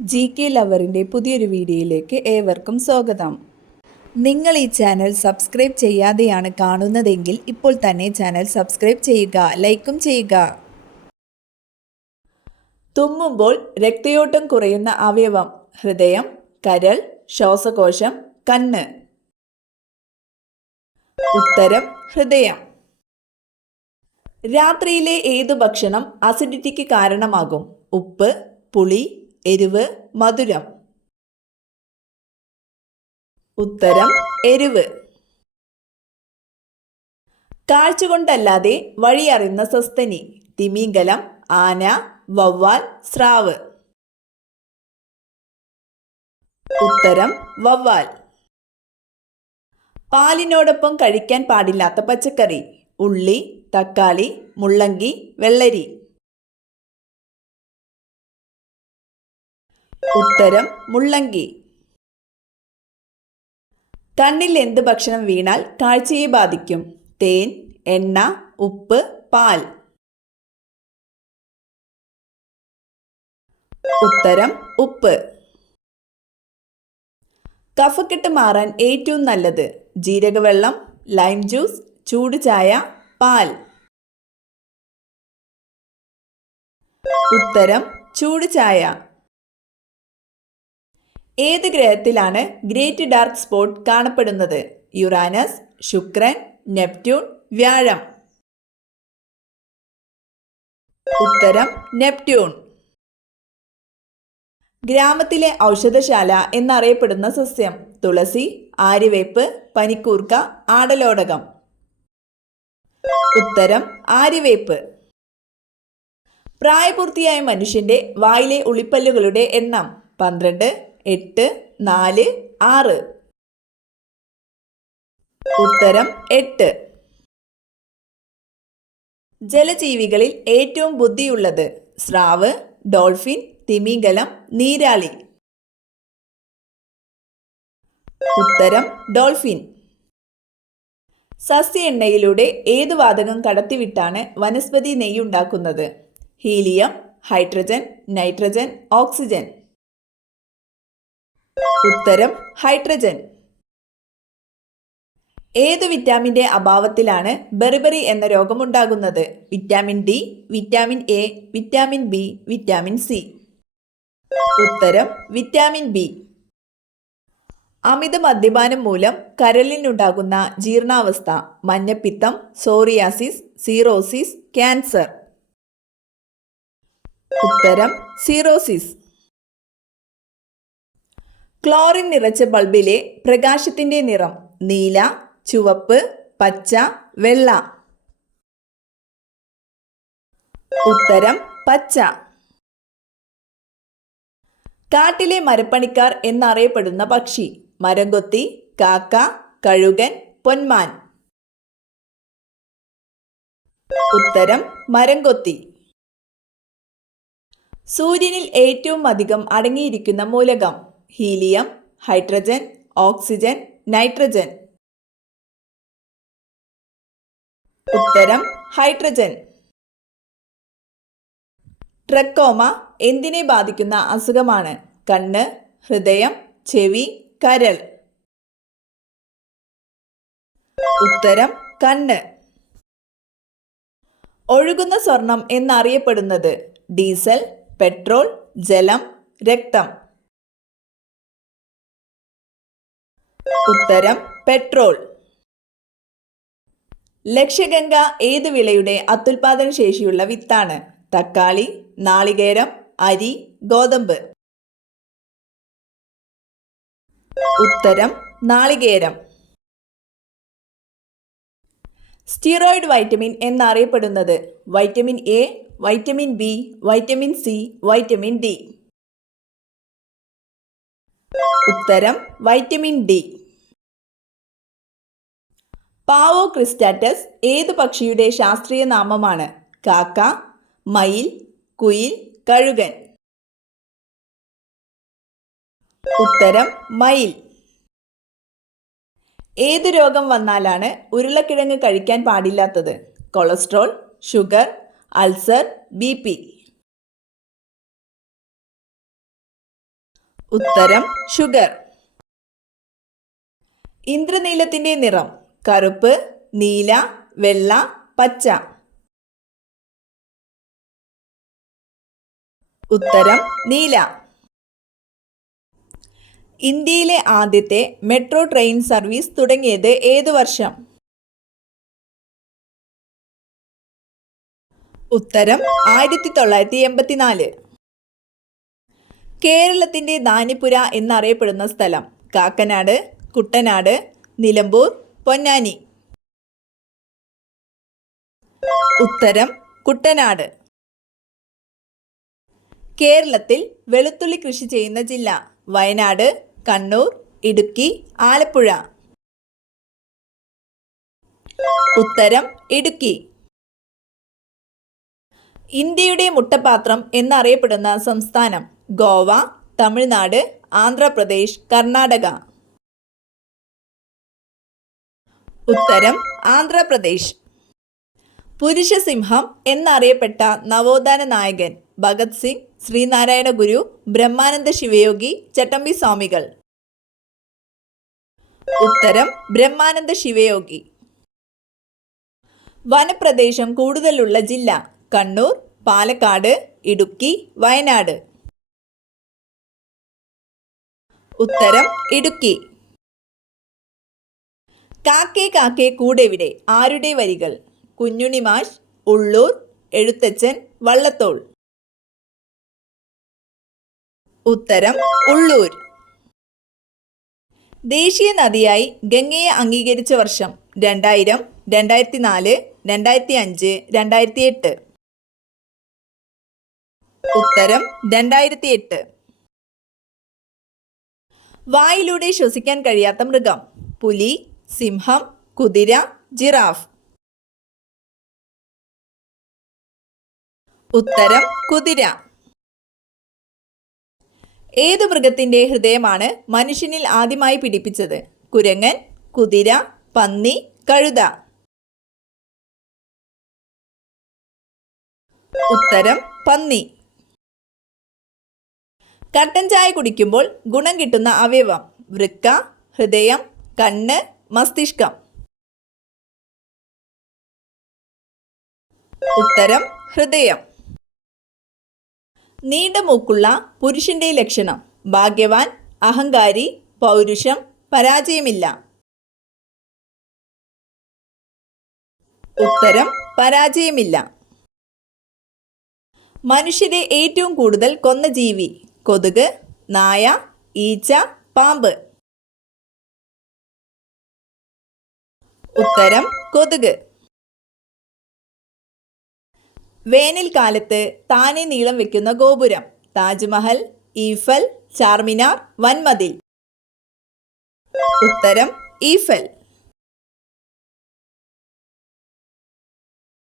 GK ലവറിൻ്റെ പുതിയൊരു വീഡിയോയിലേക്ക് ഏവർക്കും സ്വാഗതം. നിങ്ങൾ ഈ ചാനൽ സബ്സ്ക്രൈബ് ചെയ്യാതെയാണ് കാണുന്നതെങ്കിൽ ഇപ്പോൾ തന്നെ ചാനൽ സബ്സ്ക്രൈബ് ചെയ്യുക, ലൈക്കും ചെയ്യുക. തുമ്മുമ്പോൾ രക്തയോട്ടം കുറയുന്ന അവയവം: ഹൃദയം, കരൾ, ശ്വാസകോശം, കണ്ണ്. ഉത്തരം ഹൃദയം. രാത്രിയിലെ ഏതു ഭക്ഷണം അസിഡിറ്റിക്ക് കാരണമാകും? ഉപ്പ്, പുളി, എരിവ്, മധുരം. ഉത്തരം എരിവ്. കാഴ്ച കൊണ്ടല്ലാതെ വഴിയറിയുന്ന സസ്തനി: തിമിംഗലം, ആന, വവ്വാൽ, സ്രാവ്. ഉത്തരം വവ്വാൽ. പാലിനോടൊപ്പം കഴിക്കാൻ പാടില്ലാത്ത പച്ചക്കറി: ഉള്ളി, തക്കാളി, മുള്ളങ്കി, വെള്ളരി. ഉത്തരം മുള്ളങ്കി. കണ്ണിൽ എന്ത് ഭക്ഷണം വീണാൽ കാഴ്ചയെ ബാധിക്കും? തേൻ, എണ്ണ, ഉപ്പ്, പാൽ. ഉത്തരം ഉപ്പ്. കഫക്കെട്ട് മാറാൻ ഏറ്റവും നല്ലത്: ജീരകവെള്ളം, ലൈം ജ്യൂസ്, ചൂട് ചായ, പാൽ. ഉത്തരം ചൂട് ചായ. ഏത് ഗ്രഹത്തിലാണ് ഗ്രേറ്റ് ഡാർക്ക് സ്പോട്ട് കാണപ്പെടുന്നത്? യുറാനസ്, ശുക്രൻ, നെപ്റ്റ്യൂൺ, വ്യാഴം. ഉത്തരം നെപ്റ്റ്യൂൺ. ഗ്രാമത്തിലെ ഔഷധശാല എന്നറിയപ്പെടുന്ന സസ്യം: തുളസി, ആര്യവേപ്പ്, പനിക്കൂർക്ക, ആടലോടകം. ഉത്തരം ആര്യവേപ്പ്. പ്രായപൂർത്തിയായ മനുഷ്യന്റെ വായിലെ ഉളിപ്പല്ലുകളുടെ എണ്ണം: 12, 8, 4, 6. ഉത്തരം 8. ജലജീവികളിൽ ഏറ്റവും ബുദ്ധിയുള്ളത്: സ്രാവ്, ഡോൾഫിൻ, തിമിംഗലം, നീരാളി. ഉത്തരം ഡോൾഫിൻ. സസ്യ എണ്ണയിലൂടെ ഏതു വാതകം കടത്തിവിട്ടാണ് വനസ്പതി നെയ്യുണ്ടാക്കുന്നത്? Helium, hydrogen, nitrogen, oxygen. ഉത്തരം ഹൈഡ്രജൻ. ഏതു വിറ്റാമിൻ്റെ അഭാവത്തിലാണ് ബെറിബറി എന്ന രോഗമുണ്ടാകുന്നത്? Vitamin D, vitamin A, vitamin B, vitamin C. ഉത്തരം വിറ്റാമിൻ ബി. അമിത മദ്യപാനം മൂലം കരളിനുണ്ടാകുന്ന ജീർണാവസ്ഥ: മഞ്ഞപ്പിത്തം, സോറിയാസിസ്, സീറോസിസ്, ക്യാൻസർ. ഉത്തരം സീറോസിസ്. ക്ലോറിൻ നിറച്ച ബൾബിലെ പ്രകാശത്തിന്റെ നിറം: നീല, ചുവപ്പ്, പച്ച, വെള്ള. ഉത്തരം പച്ച. കാട്ടിലെ മരപ്പണിക്കാർ എന്നറിയപ്പെടുന്ന പക്ഷി: മരംകൊത്തി, കാക്ക, കഴുകൻ, പൊന്മാൻ. ഉത്തരം മരംകൊത്തി. സൂര്യനിൽ ഏറ്റവും അധികം അടങ്ങിയിരിക്കുന്ന മൂലകം: ഹീലിയം, ഹൈഡ്രജൻ, ഓക്സിജൻ, നൈട്രജൻ. ഉത്തരം ഹൈഡ്രജൻ. ട്രക്കോമ എന്തിനെ ബാധിക്കുന്ന അസുഖമാണ്? കണ്ണ്, ഹൃദയം, ചെവി, കരൾ. ഉത്തരം കണ്ണ്. ഒഴുകുന്ന സ്വർണം എന്നറിയപ്പെടുന്നത്: ഡീസൽ, പെട്രോൾ, ജലം, രക്തം. ഉത്തരം പെട്രോൾ. ലക്ഷഗംഗ ഏത് വിളയുടെ അത്യുൽപാദന ശേഷിയുള്ള വിത്താണ്? തക്കാളി, നാളികേരം, അരി, ഗോതമ്പ്. ഉത്തരം നാളികേരം. സ്റ്റിറോയിഡ് വൈറ്റമിൻ എന്നറിയപ്പെടുന്നത്: vitamin A, vitamin B, vitamin C, vitamin D. ഉത്തരം വൈറ്റമിൻ ഡി. പാവോ ക്രിസ്റ്റാറ്റസ് ഏതു പക്ഷിയുടെ ശാസ്ത്രീയ നാമമാണ്? കാക്ക, മയിൽ, കുയിൽ, കഴുകൻ. ഉത്തരം മയിൽ. ഏതു രോഗം വന്നാലാണ് ഉരുളക്കിഴങ്ങ് കഴിക്കാൻ പാടില്ലാത്തത്? Cholesterol, sugar, ulcer, BP. ഉത്തരം ഷുഗർ. ഇന്ദ്രനീലത്തിന്റെ നിറം കറുപ്പ്, നീല, വെള്ള, പച്ച. ഉത്തരം നീല. ഇന്ത്യയിലെ ആദ്യത്തെ മെട്രോ ട്രെയിൻ സർവീസ് തുടങ്ങിയത് ഏതു വർഷം? ഉത്തരം 1984. കേരളത്തിന്റെ ദാനിപുര എന്നറിയപ്പെടുന്ന സ്ഥലം കാക്കനാട്, കുട്ടനാട്, നിലമ്പൂർ, പൊന്നാനി. ഉത്തരം കുട്ടനാട്. കേരളത്തിൽ വെളുത്തുള്ളി കൃഷി ചെയ്യുന്ന ജില്ല വയനാട്, കണ്ണൂർ, ഇടുക്കി, ആലപ്പുഴ. ഉത്തരം ഇടുക്കി. ഇന്ത്യയുടെ മുട്ടപാത്രം എന്നറിയപ്പെടുന്ന സംസ്ഥാനം ഗോവ, തമിഴ്നാട്, ആന്ധ്രാപ്രദേശ്, കർണാടക. ഉത്തരം ആന്ധ്രാപ്രദേശ്. പുരുഷ സിംഹം എന്നറിയപ്പെട്ട നവോത്ഥാന നായകൻ ഭഗത് സിംഗ്, ശ്രീനാരായണ ഗുരു, ബ്രഹ്മാനന്ദ ശിവയോഗി, ചട്ടമ്പി സ്വാമികൾ. ഉത്തരം ബ്രഹ്മാനന്ദ ശിവയോഗി. വനപ്രദേശം കൂടുതലുള്ള ജില്ല കണ്ണൂർ, പാലക്കാട്, ഇടുക്കി, വയനാട്. ഉത്തരം ഇടുക്കി. കാക്കേ കാക്കേ കൂടെവിടെ ആരുടെ വരികൾ? കുഞ്ഞുണ്ണി മാഷ്, ഉള്ളൂർ, എഴുത്തച്ഛൻ, വള്ളത്തോൾ. ഉത്തരം ഉള്ളൂർ. ദേശീയ നദിയായി ഗംഗയെ അംഗീകരിച്ച വർഷം 2000, 2004, 2005, 2008. ഉത്തരം 2008. വായിലൂടെ ശ്വസിക്കാൻ കഴിയാത്ത മൃഗം പുലി, സിംഹം, കുതിര, ജിറാഫ്. ഉത്തരം കുതിര. ഏതു മൃഗത്തിന്റെ ഹൃദയമാണ് മനുഷ്യനിൽ ആദ്യമായി പിടിപ്പിച്ചത്? കുരങ്ങൻ, കുതിര, പന്നി, കഴുത. ഉത്തരം പന്നി. കട്ടൻ ചായ കുടിക്കുമ്പോൾ ഗുണം കിട്ടുന്ന അവയവം വൃക്ക, ഹൃദയം, കണ്ണ്, മസ്തിഷ്കം. ഉത്തരം ഹൃദയം. നീണ്ട മൂക്കുള്ള പുരുഷന്റെ ലക്ഷണം ഭാഗ്യവാൻ, അഹങ്കാരി, പൗരുഷം, പരാജയമില്ല. ഉത്തരം പരാജയമില്ല. മനുഷ്യരെ ഏറ്റവും കൂടുതൽ കൊന്ന ജീവി കൊതുക്, നായ, ഈച്ച, പാമ്പ്. ഉത്തരം കൊതുക്. വേനൽക്കാലത്ത് താനെ നീളം വെക്കുന്ന ഗോപുരം താജ്മഹൽ, ഈഫൽ, ചാർമിനാർ, വൻമതിൽ. ഉത്തരം ഈഫൽ.